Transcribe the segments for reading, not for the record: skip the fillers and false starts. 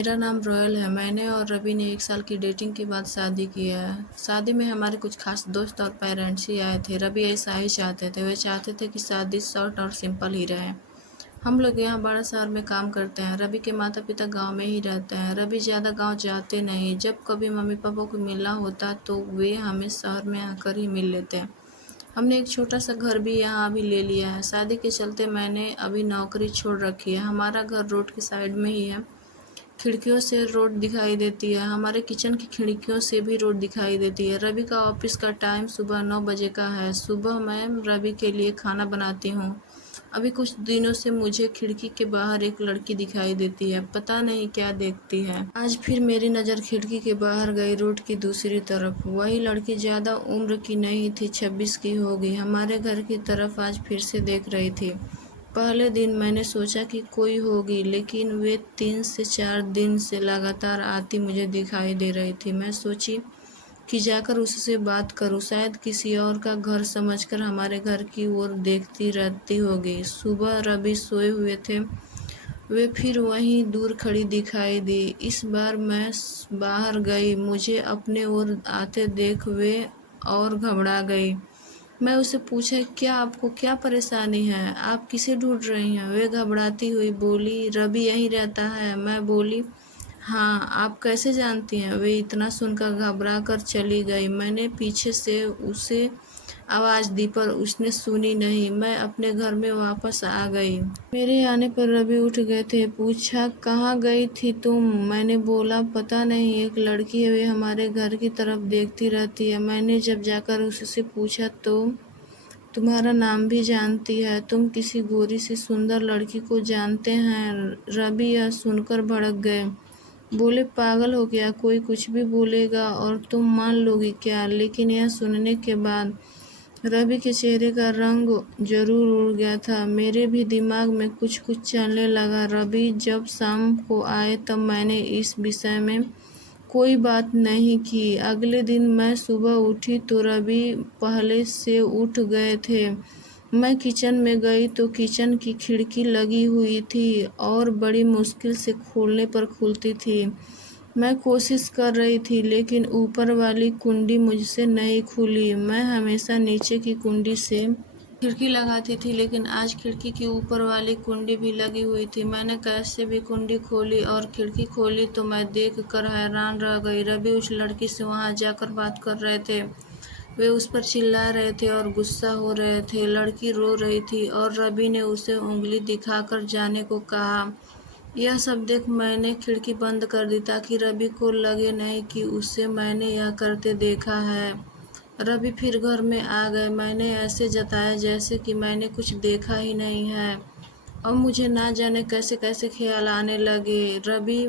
मेरा नाम रॉयल है। मैंने और रवि ने 1 साल की डेटिंग के बाद शादी की है। शादी में हमारे कुछ खास दोस्त और पेरेंट्स ही आए थे। रवि ऐसा ही चाहते थे। वे चाहते थे कि शादी शॉर्ट और सिंपल ही रहे। हम लोग यहाँ बड़ा शहर में काम करते हैं। रवि के माता पिता गांव में ही रहते हैं। रवि ज़्यादा गांव जाते नहीं। जब कभी मम्मी पापा को मिलना होता तो वे हमें शहर में आकर ही मिल लेते हैं। हमने एक छोटा सा घर भी यहाँ अभी ले लिया है। शादी के चलते मैंने अभी नौकरी छोड़ रखी है। हमारा घर रोड के साइड में ही है। खिड़कियों से रोड दिखाई देती है। हमारे किचन की खिड़कियों से भी रोड दिखाई देती है। रवि का ऑफिस का टाइम सुबह 9 बजे का है। सुबह मैं रवि के लिए खाना बनाती हूँ। अभी कुछ दिनों से मुझे खिड़की के बाहर एक लड़की दिखाई देती है। पता नहीं क्या देखती है। आज फिर मेरी नज़र खिड़की के बाहर गई, रोड की दूसरी तरफ। वही लड़की ज़्यादा उम्र की नहीं थी, 26 की होगी। हमारे घर की तरफ आज फिर से देख रही थी। पहले दिन मैंने सोचा कि कोई होगी, लेकिन वे 3 से 4 दिन से लगातार आती मुझे दिखाई दे रही थी। मैं सोची कि जाकर उससे बात करूं। शायद किसी और का घर समझकर हमारे घर की ओर देखती रहती होगी। सुबह रवि सोए हुए थे। वे फिर वहीं दूर खड़ी दिखाई दी। इस बार मैं बाहर गई। मुझे अपने ओर आते देख वे और घबरा गई। मैं उससे पूछा, क्या आपको क्या परेशानी है? आप किसे ढूंढ रही हैं? वे घबराती हुई बोली, रवि यहीं रहता है। मैं बोली, हाँ, आप कैसे जानती हैं? वे इतना सुनकर घबरा कर चली गई। मैंने पीछे से उसे आवाज़ दी पर उसने सुनी नहीं। मैं अपने घर में वापस आ गई। मेरे आने पर रवि उठ गए थे। पूछा, कहाँ गई थी तुम? मैंने बोला, पता नहीं, एक लड़की है, वे हमारे घर की तरफ देखती रहती है। मैंने जब जाकर उससे पूछा तो तुम्हारा नाम भी जानती है। तुम किसी गोरी सी सुंदर लड़की को जानते हैं? रवि यह सुनकर भड़क गए। बोले, पागल हो गया? कोई कुछ भी बोलेगा और तुम मान लोगी क्या? लेकिन यह सुनने के बाद रवि के चेहरे का रंग जरूर उड़ गया था। मेरे भी दिमाग में कुछ कुछ चलने लगा। रवि जब शाम को आए तब मैंने इस विषय में कोई बात नहीं की। अगले दिन मैं सुबह उठी तो रवि पहले से उठ गए थे। मैं किचन में गई तो किचन की खिड़की लगी हुई थी और बड़ी मुश्किल से खोलने पर खुलती थी। मैं कोशिश कर रही थी लेकिन ऊपर वाली कुंडी मुझसे नहीं खुली। मैं हमेशा नीचे की कुंडी से खिड़की लगाती थी, लेकिन आज खिड़की की ऊपर वाली कुंडी भी लगी हुई थी। मैंने कैसे भी कुंडी खोली और खिड़की खोली तो मैं देख कर हैरान रह गई। रवि उस लड़की से वहां जाकर बात कर रहे थे। वे उस पर चिल्ला रहे थे और गुस्सा हो रहे थे। लड़की रो रही थी और रवि ने उसे उंगली दिखाकर जाने को कहा। यह सब देख मैंने खिड़की बंद कर दी ताकि रवि को लगे नहीं कि उसे मैंने यह करते देखा है। रवि फिर घर में आ गए। मैंने ऐसे जताया जैसे कि मैंने कुछ देखा ही नहीं है। अब मुझे ना जाने कैसे कैसे ख्याल आने लगे। रवि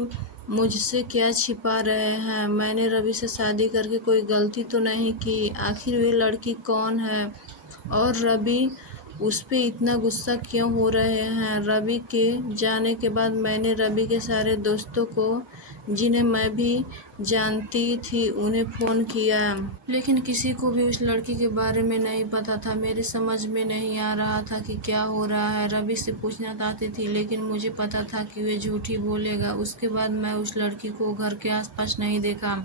मुझसे क्या छिपा रहे हैं? मैंने रवि से शादी करके कोई गलती तो नहीं की? आखिर वे लड़की कौन है और रवि उस पे इतना गुस्सा क्यों हो रहे हैं? रवि के जाने के बाद मैंने रवि के सारे दोस्तों को, जिन्हें मैं भी जानती थी, उन्हें फ़ोन किया, लेकिन किसी को भी उस लड़की के बारे में नहीं पता था। मेरी समझ में नहीं आ रहा था कि क्या हो रहा है। रवि से पूछना चाहती थी लेकिन मुझे पता था कि वह झूठ ही बोलेगा। उसके बाद मैं उस लड़की को घर के आसपास नहीं देखा।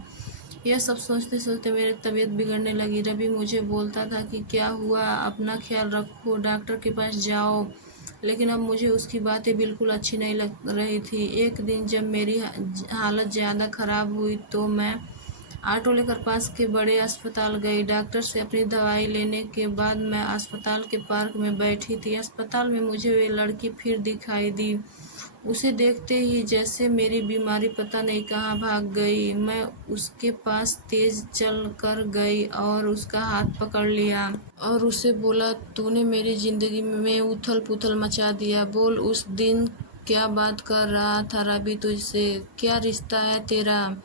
यह सब सोचते सोचते मेरी तबीयत बिगड़ने लगी। रवि मुझे बोलता था कि क्या हुआ, अपना ख्याल रखो, डॉक्टर के पास जाओ, लेकिन अब मुझे उसकी बातें बिल्कुल अच्छी नहीं लग रही थी। एक दिन जब मेरी हालत ज़्यादा ख़राब हुई तो मैं ऑटो लेकर पास के बड़े अस्पताल गई। डॉक्टर से अपनी दवाई लेने के बाद मैं अस्पताल के पार्क में बैठी थी। अस्पताल में मुझे वे लड़की फिर दिखाई दी। उसे देखते ही जैसे मेरी बीमारी पता नहीं कहाँ भाग गई। मैं उसके पास तेज चल कर गई और उसका हाथ पकड़ लिया और उसे बोला, तूने मेरी जिंदगी में उथल पुथल मचा दिया। बोल, उस दिन क्या बात कर रहा था रवि तुझसे? क्या रिश्ता है तेरा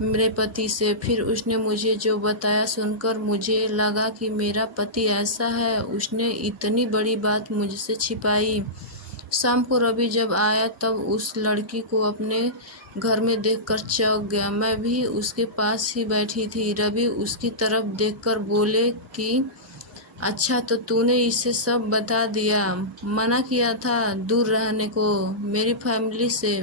मेरे पति से? फिर उसने मुझे जो बताया सुनकर मुझे लगा कि मेरा पति ऐसा है। उसने इतनी बड़ी बात मुझसे छिपाई। शाम को रवि जब आया तब उस लड़की को अपने घर में देखकर चौंक गया। मैं भी उसके पास ही बैठी थी। रवि उसकी तरफ देखकर बोले कि अच्छा, तो तूने इसे सब बता दिया? मना किया था दूर रहने को मेरी फैमिली से।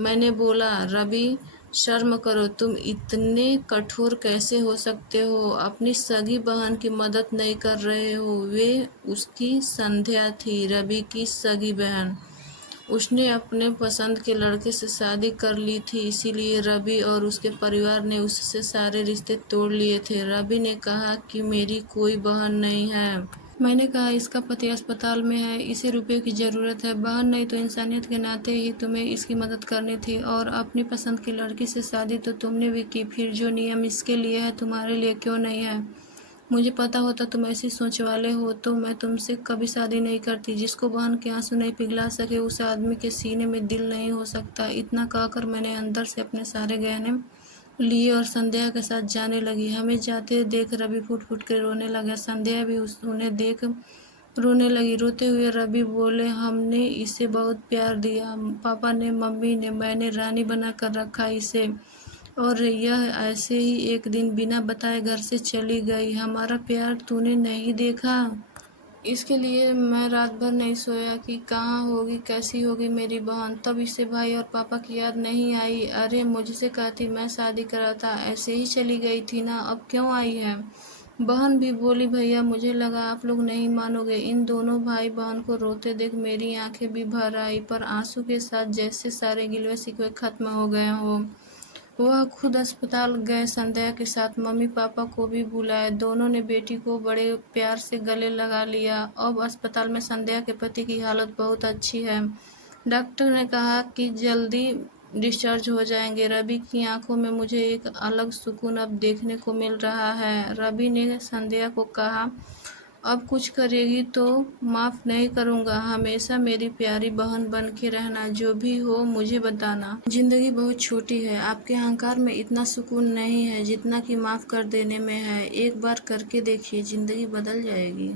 मैंने बोला, रवि शर्म करो, तुम इतने कठोर कैसे हो सकते हो? अपनी सगी बहन की मदद नहीं कर रहे हो। वे उसकी संध्या थी, रवि की सगी बहन। उसने अपने पसंद के लड़के से शादी कर ली थी, इसीलिए रवि और उसके परिवार ने उससे सारे रिश्ते तोड़ लिए थे। रवि ने कहा कि मेरी कोई बहन नहीं है। मैंने कहा, इसका पति अस्पताल में है, इसे रुपयों की ज़रूरत है। बहन नहीं तो इंसानियत के नाते ही तुम्हें इसकी मदद करनी थी, और अपनी पसंद की लड़की से शादी तो तुमने भी की। फिर जो नियम इसके लिए है तुम्हारे लिए क्यों नहीं है? मुझे पता होता तुम ऐसी सोच वाले हो तो मैं तुमसे कभी शादी नहीं करती। जिसको बहन के आंसू नहीं पिघला सके उस आदमी के सीने में दिल नहीं हो सकता। इतना कहकर मैंने अंदर से अपने सारे गहने लिए और संध्या के साथ जाने लगी। हमें जाते देख रवि फूट फूट कर रोने लगा। संध्या भी उन्हें देख रोने लगी। रोते हुए रवि बोले, हमने इसे बहुत प्यार दिया, पापा ने, मम्मी ने, मैंने रानी बना कर रखा इसे, और यह ऐसे ही एक दिन बिना बताए घर से चली गई। हमारा प्यार तूने नहीं देखा? इसके लिए मैं रात भर नहीं सोया कि कहाँ होगी, कैसी होगी मेरी बहन। तब इसे भाई और पापा की याद नहीं आई। अरे मुझसे कहती, मैं शादी कराता, ऐसे ही चली गई थी ना, अब क्यों आई है? बहन भी बोली, भैया मुझे लगा आप लोग नहीं मानोगे। इन दोनों भाई बहन को रोते देख मेरी आंखें भी भर आई, पर आंसू के साथ जैसे सारे गिलवे शिकवे खत्म हो गए हों। वह खुद अस्पताल गए, संध्या के साथ मम्मी पापा को भी बुलाया। दोनों ने बेटी को बड़े प्यार से गले लगा लिया। अब अस्पताल में संध्या के पति की हालत बहुत अच्छी है। डॉक्टर ने कहा कि जल्दी डिस्चार्ज हो जाएंगे। रवि की आंखों में मुझे एक अलग सुकून अब देखने को मिल रहा है। रवि ने संध्या को कहा, अब कुछ करेगी तो माफ़ नहीं करूँगा। हमेशा मेरी प्यारी बहन बन के रहना, जो भी हो मुझे बताना। जिंदगी बहुत छोटी है, आपके अहंकार में इतना सुकून नहीं है जितना कि माफ़ कर देने में है। एक बार करके देखिए, जिंदगी बदल जाएगी।